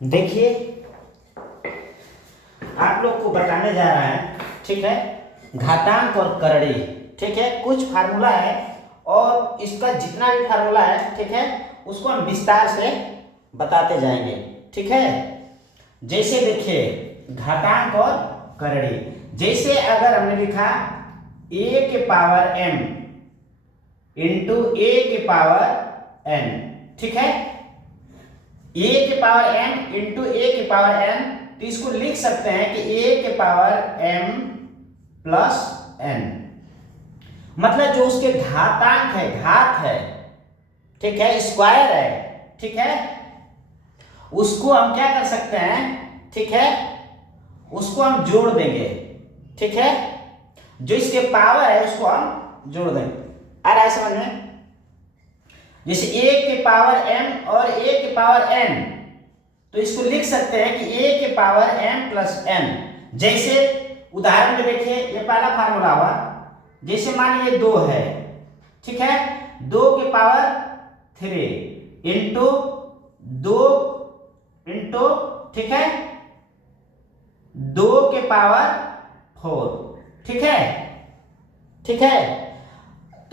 देखिए, आप लोग को बताने जा रहा है, ठीक है, घातांक और करड़ी। ठीक है, कुछ फार्मूला है और इसका जितना भी फार्मूला है, ठीक है, उसको हम विस्तार से बताते जाएंगे। ठीक है, जैसे देखिए घातांक और करड़ी, जैसे अगर हमने लिखा a के पावर m इंटू a के पावर n, ठीक है, a के पावर m इंटू a के पावर n, तो इसको लिख सकते हैं कि a के पावर m प्लस n, मतलब जो उसके घातांक है, घात है, ठीक है, स्क्वायर है, ठीक है, उसको हम क्या कर सकते हैं, ठीक है, उसको हम जोड़ देंगे। ठीक है, जो इसके पावर है उसको हम जोड़ देंगे। आ रहा है समझ में? जैसे a के पावर m और a के पावर n, तो इसको लिख सकते हैं कि a के पावर m प्लस n। जैसे उदाहरण में देखिए, ये पहला फार्मूला हुआ, जैसे मान लीजिए 2 है, ठीक है, 2 के पावर 3 इंटू 2 इंटू, ठीक है, 2 के पावर 4, ठीक है, ठीक है,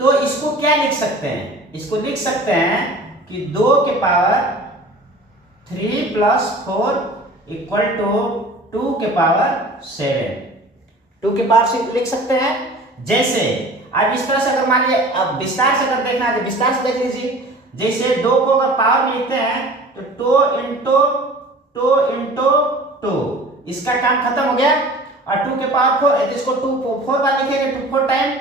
तो इसको क्या लिख सकते हैं? इसको लिख सकते हैं कि 2 के पावर 3 प्लस 4 इक्वल टू 2 के पावर 7, 2 के पावर 6 लिख सकते हैं। जैसे अब इस तरह से अगर मान लीजिए, अब विस्तार से अगर देखना है तो विस्तार से देख लीजिए। जैसे 2 को अगर पावर में लिखते हैं तो 2 इंटू 2 इंटू 2, इसका काम खत्म हो गया। और 2 के पावर 4 है तो इसको 2 4 बार लिखेंगे, 2 4 टाइम,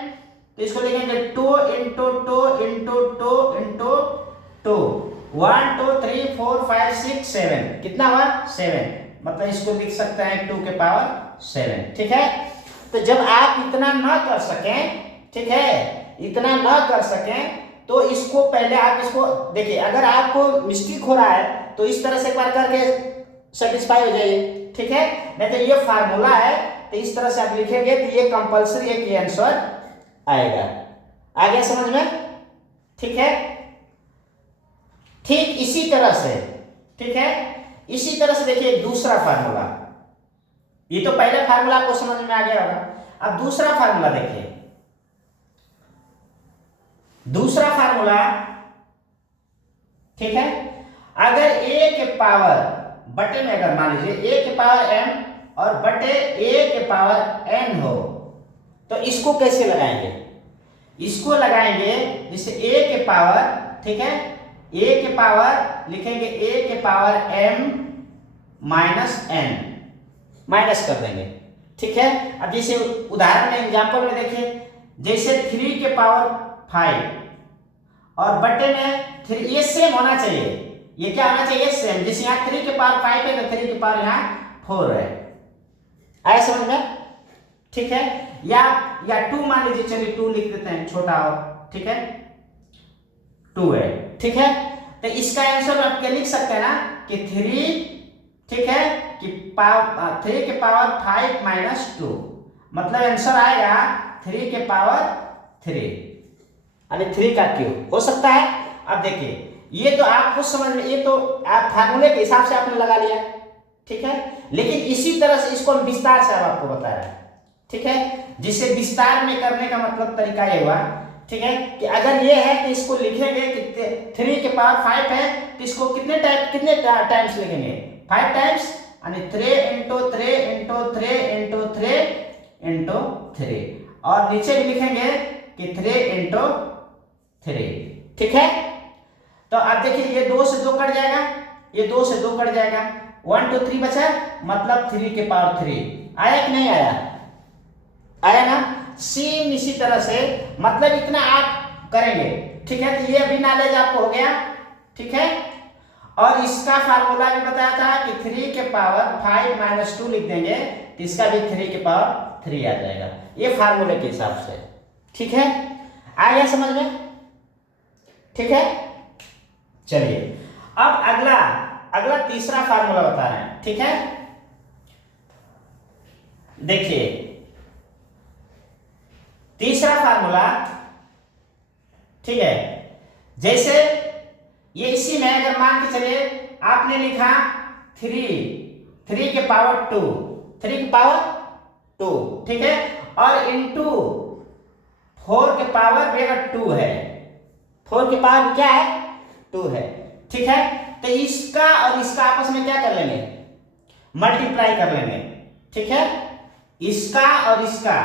तो इसको लिखेंगे 2 इंटू 2 इंटू 2 इंटू 2, 1 2 3 4 5 6 7, कितना हुआ? 7, मतलब इसको लिख सकते हैं 2 के पावर 7। ठीक है, तो जब आप इतना ना कर सकें, ठीक है, इतना ना कर सकें, तो इसको पहले आप इसको देखिए, अगर आपको मिस्टेक हो रहा है तो इस तरह से एक बार करके सेटिस्फाई हो जाइए। ठीक है, नहीं तो ये फार्मूला है, तो इस तरह से आप लिखेंगे तो ये कंपलसरी एक आंसर आएगा। आ गया समझ में? ठीक है, ठीक इसी तरह से, ठीक है, इसी तरह से देखिए दूसरा फार्मूला, ये तो पहले फार्मूला आपको समझ में आ गया होगा। अब दूसरा फार्मूला देखिए, दूसरा फार्मूला, ठीक है, अगर a के पावर बटे में, अगर मान लीजिए a के पावर m और बटे a के पावर n हो, तो इसको कैसे लगाएंगे? इसको लगाएंगे जैसे a के पावर, ठीक है, a के पावर लिखेंगे a के power m minus n, minus कर देंगे। ठीक है, अब जैसे उदाहरण में एग्जांपल में देखिए, जैसे 3 के पावर 5 और बटे में 3, ये सेम होना चाहिए, ये क्या होना चाहिए? सेम। जैसे यहाँ 3 के पावर 5 है तो 3 के पावर यहाँ 4 है। आया समझ में? ठीक है, या 2 मान लीजिए, चलिए 2 लिख देते हैं, छोटा हो, ठीक है, 2 है। ठीक है, तो इसका आंसर आप क्या लिख सकते हैं ना कि 3, ठीक है, कि 3 के पावर 5 माइनस 2, मतलब आंसर आएगा 3 के पावर 3, यानी 3 का क्यूब हो सकता है। अब देखिए, ये तो आपको समझ में, ये तो आप फार्मूले के हिसाब से आपने लगा लिया, ठीक है, लेकिन इसी तरह से इसको हम विस्तार से अब आपको बता रहे हैं। ठीक है, जिसे विस्तार में करने का मतलब तरीका ये हुआ, ठीक है, कि अगर ये है कि इसको लिखेंगे कि 3 के पावर 5 है, तो इसको कितने टाइम्स लिखेंगे? 5 टाइम्स, यानी 3 इंटू 3 इंटू 3 इंटू 3 इंटू 3, और नीचे भी लिखेंगे कि 3 इंटू 3। ठीक है, तो अब देखिए, ये 2 से 2 कट जाएगा, ये 2 से 2 कट जाएगा, 1 2 3 बचा, मतलब 3 के पावर 3। आया कि नहीं आया? आया ना? सेम इसी तरह से, मतलब इतना आप करेंगे। ठीक है, तो ये भी नॉलेज आपको हो गया। ठीक है, और इसका फार्मूला भी बताया था कि 3 के पावर 5 माइनस 2 लिख देंगे, तो इसका भी 3 के पावर 3 आ जाएगा, ये फार्मूले के हिसाब से। ठीक है, आ गया समझ में? ठीक है, चलिए अब अगला तीसरा फार्मूला बता रहे हैं। ठीक है, देखिए तीसरा फार्मूला, ठीक है, जैसे ये इसी में अगर मान के चलिए आपने लिखा 3, 3 के पावर 2, 3 के पावर 2, ठीक है, और इंटू 4 के पावर भी अगर 2 है, 4 के पावर क्या है 2 है, ठीक है। तो इसका और इसका आपस में क्या कर लेंगे, मल्टीप्लाई कर लेंगे, ठीक है, इसका और इसका,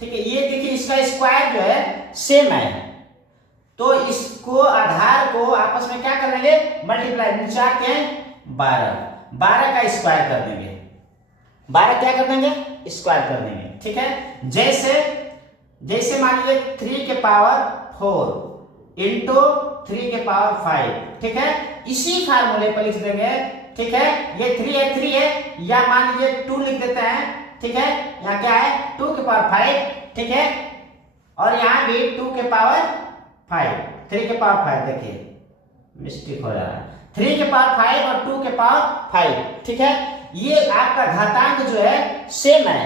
ठीक है। ये देखिए इसका स्क्वायर जो है सेम है, तो इसको आधार को आपस में क्या कर लेंगे, मल्टीप्लाई, 4 के 12, 12 का स्क्वायर कर देंगे, 12 क्या कर देंगे, स्क्वायर कर देंगे, ठीक है। जैसे मान लीजिए 3 के पावर 4 इंटू 3 के पावर 5, ठीक है, इसी फार्मूले पर लिख देंगे, ठीक है। ये 3 है, या मान लीजिए 2 लिख देते हैं, ठीक है, यहाँ क्या है 2 के पावर 5, ठीक है, और यहाँ भी 2 के पावर 5, 3 के पावर 5, देखिए मिस्टेक हो रहा है, 3 के पावर 5 और 2 के पावर 5, ठीक है। ये आपका घातांक जो है सेम है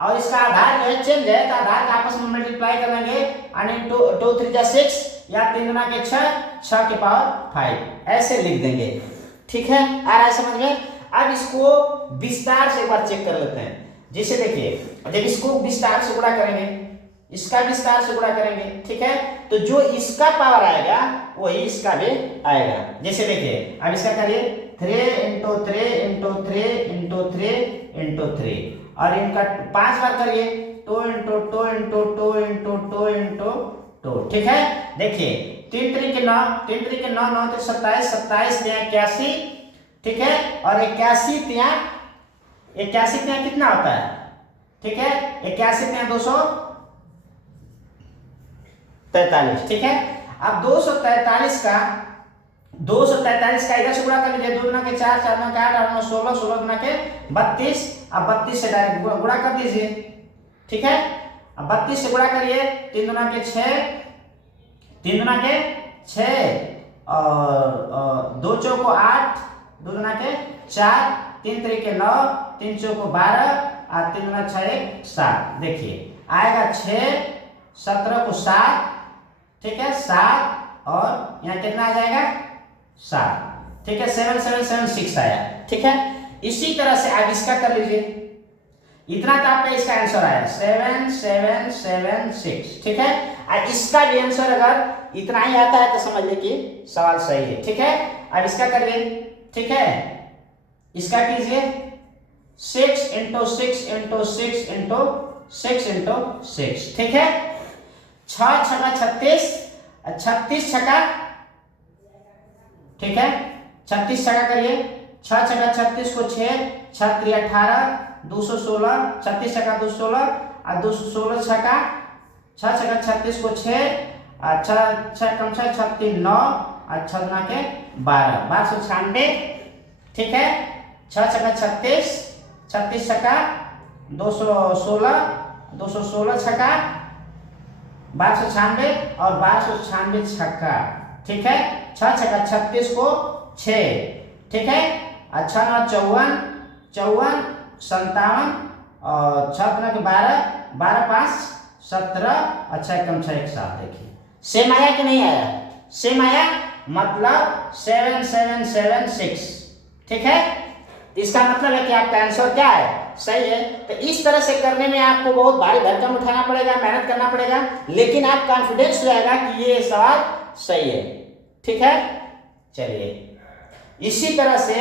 और इसका आधार जो है चेंज है, तो आधार का आपस में मल्टीप्लाई कर लेंगे, यानी 2 3 जा 6 या 3 गुना के 6, 6 के पावर 5, ऐसे लिख देंगे, ठीक है। आ रहा है समझ में। अब इसको विस्तार से एक बार चेक कर लेते हैं। जैसे देखिए जब इसको विस्तार से गुणा करेंगे, इसका विस्तार से गुणा करेंगे, ठीक है, तो जो इसका पावर आएगा वही इसका भी आएगा। जैसे देखिए अब इसका करिए 3 इंटू 3 इंटू 3 इंटू 3 इंटू 3, और इनका 5 बार करिए, 2 इंटू 2 इंटू 2 इंटू 2 इंटू 2, ठीक है। देखिए 3 3 के 9, 3 3 के 9, 9 3 27, 27 3 81, ठीक है, और 81 3 81 3 कितना होता है, ठीक है, 81 3 243, ठीक है। अब 243 का इधर से गुणा कर लीजिए, 2 गुना के 4, 4 गुना के 8, 8 गुना 16, 16 गुना के 32, अब 32 से डायरेक्ट गुणा कर दीजिए, ठीक है। अब 32 से गुणा करिए, 3 गुना के 6, 3 गुना के 6 और 2 चौको 8, 2 गुना के 4, 3 3 के 9, 3 चौको 12 और 3 गुना 6 7, देखिए आएगा 6, 17 को 7, ठीक है, 7 और यहाँ कितना आ जाएगा 7, ठीक है, 7 7 7 6 आया, ठीक है। इसी तरह से आप इसका कर लीजिए, इतना तो आपका इसका आंसर आया 7 7 7 6, ठीक है। और इसका भी आंसर अगर इतना ही आता है तो समझ लीजिए कि सवाल सही है, ठीक है। अब इसका करिए, ठीक है, इसका कीजिए 6 इंटू 6 इंटू 6 इंटू 6 इंटू 6, ठीक है, 6 छका 36, 36 छका, ठीक है, 36 छका करिए, 6 छका 36 को 6, 6 3 18, 216, 36 छका 216 और 216 छका 6 छका 36 को 6, 6 कम 6 6 3 9 और 6 गुना के 12, 1296, ठीक है, 6 छका 36, 36 छका 216, 216 छका 1296 और 1296 छक्का, ठीक है, 6 छक्का 36 को 6, ठीक है, अच्छा ना 54 54 57 और 6 गुना के 12 12 5 17, अच्छा कम 6 1 7, देखिए सेम आया कि नहीं आया, सेम आया, मतलब 7 7 7 6, ठीक है। इसका मतलब है कि आपका आंसर क्या है, सही है। तो इस तरह से करने में आपको बहुत भारी भरकम उठाना पड़ेगा, मेहनत करना पड़ेगा, लेकिन आप कॉन्फिडेंस हो जाएगा कि ये सवाल सही है, ठीक है। चलिए इसी तरह से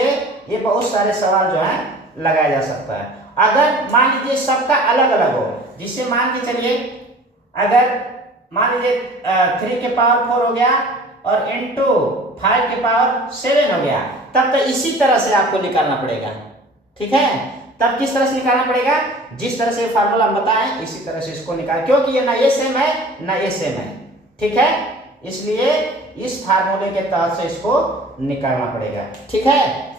ये बहुत सारे सवाल जो है लगाया जा सकता है। अगर मान लीजिए सबका अलग अलग हो, जिससे मान के चलिए अगर मान लीजिए 3 के पावर 4 हो गया और इंटू 5 के पावर 7 हो गया, तब तो इसी तरह से आपको निकालना पड़ेगा, ठीक है। तब किस तरह से निकालना पड़ेगा, जिस तरह से फार्मूला हम बताएं इसी तरह से इसको निकाल, क्योंकि ये ना ये सेम है ना ये सेम है, ठीक है, इसलिए इस फार्मूले के तहत से इसको निकालना पड़ेगा, ठीक है।